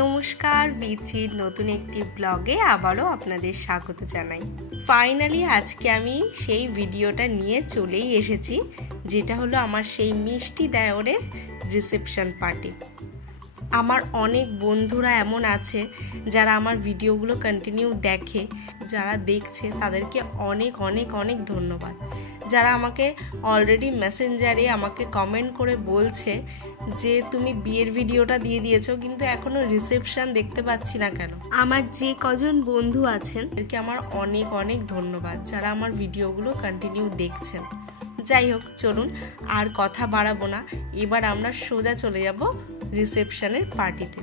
নমস্কার, বিচির নতুন একটি ব্লগে আবারও আপনাদের স্বাগত জানাই। ফাইনালি আজকে আমি সেই ভিডিওটা নিয়ে চলেই এসেছি, যেটা হলো আমার সেই মিষ্টি দেওরের রিসেপশন পার্টি। আমার অনেক বন্ধুরা এমন আছে যারা আমার ভিডিওগুলো কন্টিনিউ দেখে, যারা দেখছে তাদেরকে অনেক অনেক অনেক ধন্যবাদ। যারা আমাকে অলরেডি মেসেঞ্জারে আমাকে কমেন্ট করে বলছে যে তুমি বিয়ের ভিডিওটা দিয়ে দিয়েছো কিন্তু এখনো রিসেপশন দেখতে পাচ্ছি না কেন। আমার যে কজন বন্ধু আছেন তাদেরকে আমার অনেক অনেক ধন্যবাদ, যারা আমার ভিডিওগুলো কন্টিনিউ দেখছেন। যাই হোক, চলুন আর কথা বাড়াবো না, এবার আমরা সোজা চলে যাব রিসেপশনের পার্টিতে।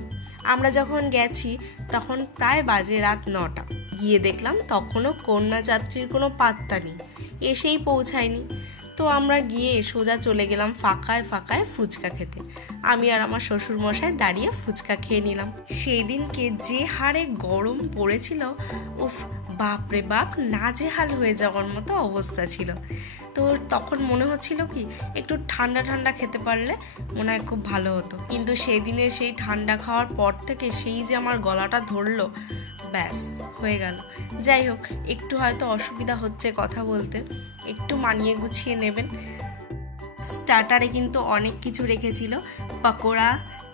আমরা যখন গেছি তখন প্রায় বাজে রাত 9টা। গিয়ে দেখলাম তখনও কন্যাযাত্রীর কোনো পাত্তা নেই, এসেই পৌঁছায়নি। তো আমরা গিয়ে সোজা চলে গেলাম ফাঁকায় ফাঁকায় ফুচকা খেতে। আমি আর আমার শ্বশুরমশাই দাঁড়িয়ে ফুচকা খেয়ে নিলাম। সেই দিনকে যে হারে গরম পড়েছিল, উফ বাপরে বাপ, নাজেহাল হয়ে যাওয়ার মতো অবস্থা ছিল। তো তখন মনে হচ্ছিল কি একটু ঠান্ডা ঠান্ডা খেতে পারলে মনে হয় খুব ভালো হতো, কিন্তু সেই দিনের সেই ঠান্ডা খাওয়ার পর থেকে সেই যে আমার গলাটা ধরলো, ব্যাস হয়ে গেল। যাই হোক, একটু হয়তো অসুবিধা হচ্ছে কথা বলতে, একটু মানিয়ে গুছিয়ে নেবেন। স্টার্টারে কিন্তু অনেক কিছু রেখেছিল, পকোড়া,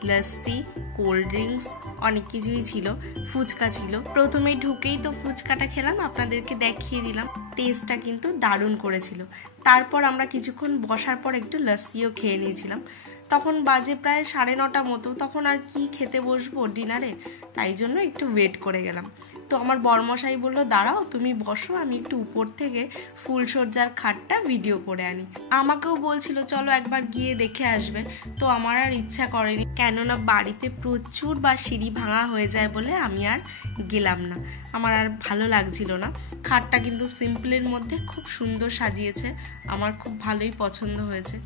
লস্যি, কোল্ড ড্রিঙ্কস, অনেক কিছুই ছিল। ফুচকা ছিল। প্রথমে ঢুকেই তো ফুচকাটা খেলাম, আপনাদেরকে দেখিয়ে দিলাম। টেস্টটা কিন্তু দারুণ করেছিল। তারপর আমরা কিছুক্ষণ বসার পর একটু লস্যিও খেয়ে নিয়েছিলাম। তখন বাজে প্রায় 9:30 মতো। তখন আর কি খেতে বসবো ডিনারে, তাই জন্য একটু ওয়েট করে গেলাম। তো আমার বরমশাই বললো, দাঁড়াও তুমি বসো, আমি একটু উপর থেকে ফুলসজ্জার খাটটা ভিডিও করে আনি। আমাকেও বলছিল চলো একবার গিয়ে দেখে আসবে, তো আমার আর ইচ্ছা করেনি, কেননা বাড়িতে প্রচুর সিঁড়ি ভাঙা হয়ে যায় বলে আমি আর গেলাম না। আমার আর ভালো লাগছিল না। খাটটা কিন্তু সিম্পলের মধ্যে খুব সুন্দর সাজিয়েছে, আমার খুব ভালোই পছন্দ হয়েছে।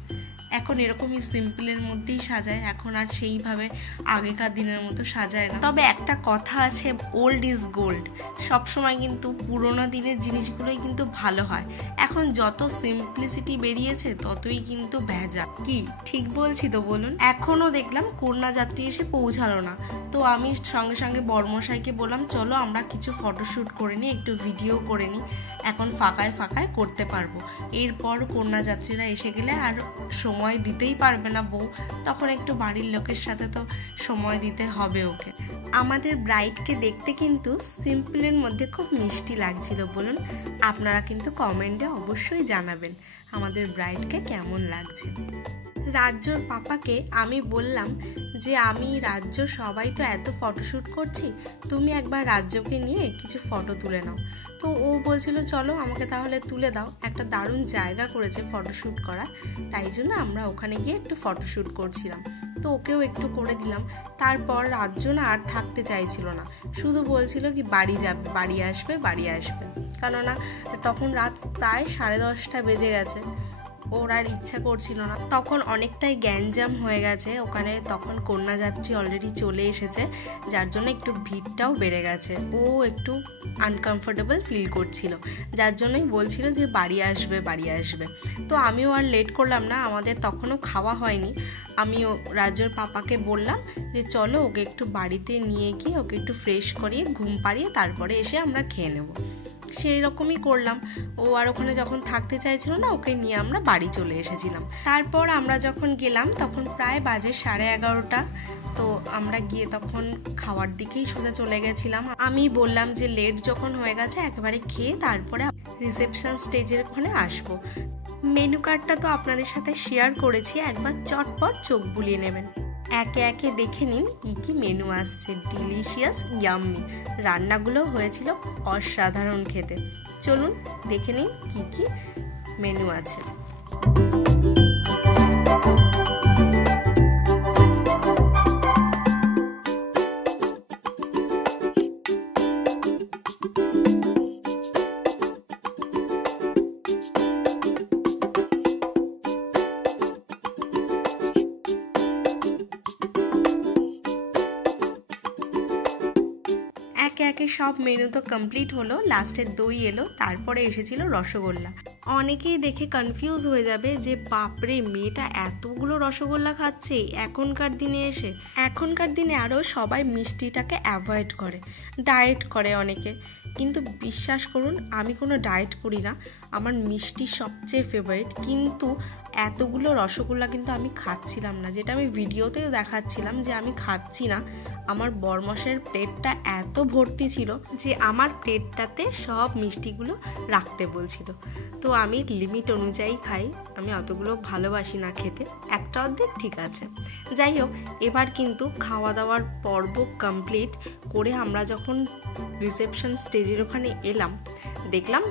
এখন এরকমই সিম্পলের মধ্যেই সাজায়, এখন আর সেইভাবে আগেকার দিনের মতো সাজায় না। তবে একটা কথা আছে, ওল্ড ইজ গোল্ড। সবসময় কিন্তু পুরোনো দিনের জিনিসগুলোই কিন্তু ভালো হয়। এখন যত সিম্পলিসিটি বেরিয়েছে ততই কিন্তু ভেজা। কি ঠিক বলছি তো বলুন? এখনও দেখলাম কন্যাযাত্রী এসে পৌঁছালো না। তো আমি সঙ্গে সঙ্গে বরমশাইকে বললাম চলো আমরা কিছু ফটোশ্যুট করে নিই, একটু ভিডিও করে নিই, এখন ফাঁকায় ফাঁকায় করতে পারবো। এরপর কন্যাযাত্রীরা এসে গেলে আর সময় দিতেই পারবে না বউ, তখন একটু বাড়ির লোকের সাথে তো সময় দিতে হবে ওকে। আমাদের ব্রাইডকে দেখতে কিন্তু সিম্পলের মধ্যে খুব মিষ্টি লাগছিল। বলুন, আপনারা কিন্তু কমেন্টে অবশ্যই জানাবেন আমাদের ব্রাইডকে কেমন লাগছে। রাজ্যর পাপাকে আমি বললাম যে আমি রাজ্য সবাই তো এত ফটোশ্যুট করছি, তুমি একবার রাজ্যকে নিয়ে কিছু ফটো তুলে নাও। তো ও বলছিল চলো আমাকে তাহলে তুলে দাও, একটা দারুণ জায়গা করেছে ফটোশ্যুট করার, তাই জন্য আমরা ওখানে গিয়ে একটু ফটোশ্যুট করছিলাম। তো ওকেও একটু করে দিলাম। তারপর রাজ্য না আর থাকতে চাইছিল না, শুধু বলছিল কি বাড়ি যাবে, বাড়ি আসবে, বাড়ি আসবে। কেননা তখন রাত প্রায় 10:30 বেজে গেছে, ওর আর ইচ্ছা করছিল না। তখন অনেকটাই গ্যাঞ্জাম হয়ে গেছে ওখানে, তখন কন্যাযাত্রী অলরেডি চলে এসেছে, যার জন্য একটু ভিড়টাও বেড়ে গেছে। ও একটু আনকমফোর্টেবল ফিল করছিল, যার জন্যই বলছিল যে বাড়ি আসবে, বাড়ি আসবে। তো আমিও আর লেট করলাম না, আমাদের তখনও খাওয়া হয়নি। আমিও রাজ্যর পাপাকে বললাম যে চলো ওকে একটু বাড়িতে নিয়ে গিয়ে ওকে একটু ফ্রেশ করিয়ে ঘুম পাড়িয়ে তারপরে এসে আমরা খেয়ে নেব। সেই রকমই করলাম। ও আর ওখানে যখন থাকতে চাইছিল না, ওকে নিয়ে আমরা বাড়ি চলে এসেছিলাম। তারপর আমরা যখন গেলাম তখন প্রায় বাজে 11:30। তো আমরা গিয়ে তখন খাওয়ার দিকেই সোজা চলে গেছিলাম। আমি বললাম যে লেট যখন হয়ে গেছে একেবারে খেয়ে তারপরে রিসেপশন স্টেজের ওখানে আসবো। মেনু কার্ডটা তো আপনাদের সাথে শেয়ার করেছি, একবার চটপট চোখ বুলিয়ে নেবেন। একে একে দেখে নিন কি কি মেনু আসছে। ডিলিশিয়াস, ইয়াম্মি, রান্নাগুলো হয়েছিল অসাধারণ খেতে। চলুন দেখে নিন কি কি মেনু আছে। একে একে সব মেনু তো কমপ্লিট হলো, লাস্টে দই এলো, তারপরে এসেছিল রসগোল্লা। অনেকেই দেখে কনফিউজ হয়ে যাবে যে বাপরে মেয়েটা এতগুলো রসগোল্লা খাচ্ছে এখনকার দিনে এসে। এখনকার দিনে আরও সবাই মিষ্টিটাকে অ্যাভয়েড করে, ডায়েট করে অনেকে, কিন্তু বিশ্বাস করুন আমি কোনো ডায়েট করি না, আমার মিষ্টি সবচেয়ে ফেভারিট। কিন্তু এতগুলো রসগোল্লা কিন্তু আমি খাচ্ছিলাম না, যেটা আমি ভিডিওতেও দেখাচ্ছিলাম যে আমি খাচ্ছি না। আমার বরমশের প্লেটটা এত ভর্তি ছিল যে আমার প্লেটটাতে সব মিষ্টিগুলো রাখতে বলছিল। তো আমি লিমিট অনুযায়ী খাই, আমি অতগুলো ভালোবাসি না খেতে, একটা অর্ধেক ঠিক আছে। যাই হোক, এবার কিন্তু খাওয়া দাওয়ার পর্ব কমপ্লিট করে আমরা যখন রিসেপশন স্টেজের ওখানে এলাম, দেখলাম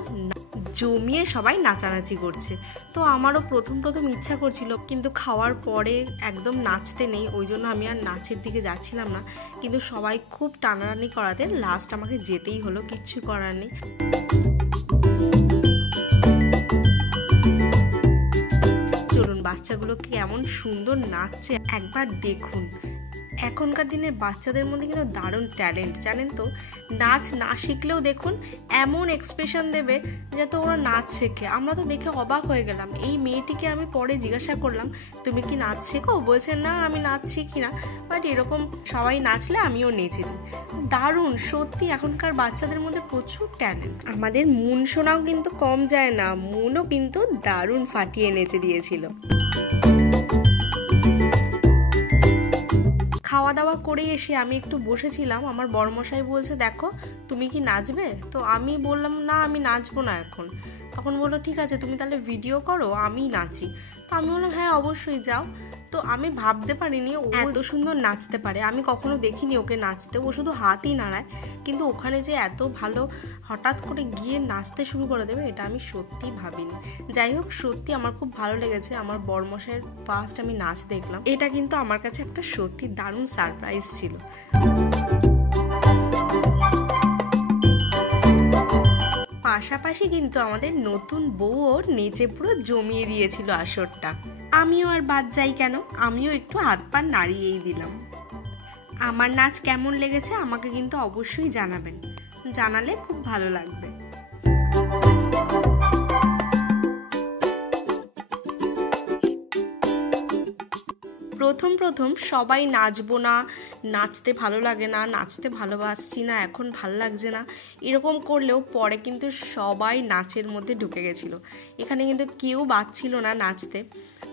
জমিয়ে সবাই নাচানাচি করছে। তো আমারও প্রথম ইচ্ছা করছিল, কিন্তু খাওয়ার পরে একদম নাচতে নেই, ওই জন্য আমি আর নাচের দিকে যাচ্ছিলাম না। কিন্তু সবাই খুব টানাটানি করাতে লাস্ট আমাকে যেতেই হলো, কিচ্ছু করার নেই। চলুন বাচ্চাগুলো কেমন সুন্দর নাচছে একবার দেখুন। এখনকার দিনের বাচ্চাদের মধ্যে কিন্তু দারুণ ট্যালেন্ট, জানেন তো। নাচ না শিখলেও দেখুন এমন এক্সপ্রেশন দেবে যাতে ওরা নাচ শেখে। আমরা তো দেখে অবাক হয়ে গেলাম। এই মেয়েটিকে আমি পরে জিজ্ঞাসা করলাম, তুমি কি নাচ শেখো? বলছে না, আমি নাচ শিখি না, বাট এরকম সবাই নাচলে আমিও নেচে দিই। দারুণ, সত্যি এখনকার বাচ্চাদের মধ্যে প্রচুর ট্যালেন্ট। আমাদের মুন সোনাও কিন্তু কম যায় না, মুনও কিন্তু দারুণ ফাটিয়ে নেচে দিয়েছিল। খাওয়া দাওয়া করে এসে আমি একটু বসেছিলাম, আমার বড়মশাই বলছে দেখো তুমি কি নাচবে? তো আমি বললাম না, আমি নাচবো না এখন। তখন বললো ঠিক আছে তুমি তাহলে ভিডিও করো, আমি নাচি। তো আমি বললাম হ্যাঁ অবশ্যই যাও। তো আমি ভাবতে পারিনি ও এত সুন্দর নাচতে পারে, আমি কখনো দেখিনি ওকে নাচতে, ও শুধু হাতই নাড়ায়। কিন্তু ওখানে যে এত ভালো হঠাৎ করে গিয়ে নাচতে শুরু করে দেবে এটা আমি সত্যি ভাবিনি। যাই হোক, সত্যি আমার খুব ভালো লেগেছে, আমার বড়মশাইয়ের ফার্স্ট আমি নাচ দেখলাম, এটা কিন্তু আমার কাছে একটা সত্যি দারুণ সারপ্রাইজ ছিল। পাশাপাশি কিন্তু আমাদের নতুন বউও নেচে পুরো জমিয়ে দিয়েছিল আসরটা। আমিও আর বাদ যাই কেন, আমিও একটু হাত পা নাড়িয়েই দিলাম। আমার নাচ কেমন লেগেছে আমাকে কিন্তু অবশ্যই জানাবেন, জানালে খুব ভালো লাগবে। প্রথম সবাই নাচবো না, নাচতে ভালো লাগে না, নাচতে ভালোবাসছি না, এখন ভালো লাগছে না, এরকম করলেও পরে কিন্তু সবাই নাচের মধ্যে ঢুকে গেছিলো। এখানে কিন্তু কেউ বাদছিল না নাচতে,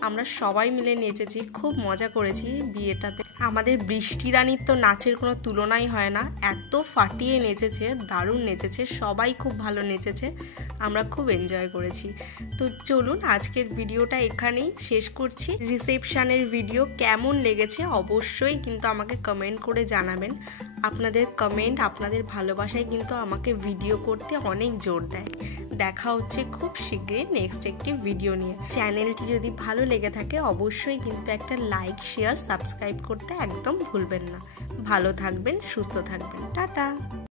আমরা সবাই মিলে নেচেছি, খুব মজা করেছি বিয়েটাতে। আমাদের বৃষ্টি রানীর তো নাচের কোনো তুলনাই হয় না, এত ফাটিয়ে নেচেছে, দারুণ নেচেছে, সবাই খুব ভালো নেচেছে, আমরা খুব এনজয় করেছি। তো চলুন আজকের ভিডিওটা এখানেই শেষ করছি। রিসেপশনের ভিডিও কেমন লেগেছে অবশ্যই কিন্তু আমাকে কমেন্ট করে জানাবেন। আপনাদের কমেন্ট, আপনাদের ভালোবাসায় কিন্তু আমাকে ভিডিও করতে অনেক জোর দেয়। দেখা হচ্ছে খুব শীঘ্রই নেক্সট একটি ভিডিও নিয়ে। চ্যানেলটি যদি ভালো লেগে থাকে অবশ্যই কিন্তু একটা লাইক, শেয়ার, সাবস্ক্রাইব করতে একদম ভুলবেন না। ভালো থাকবেন, সুস্থ থাকবেন, টাটা।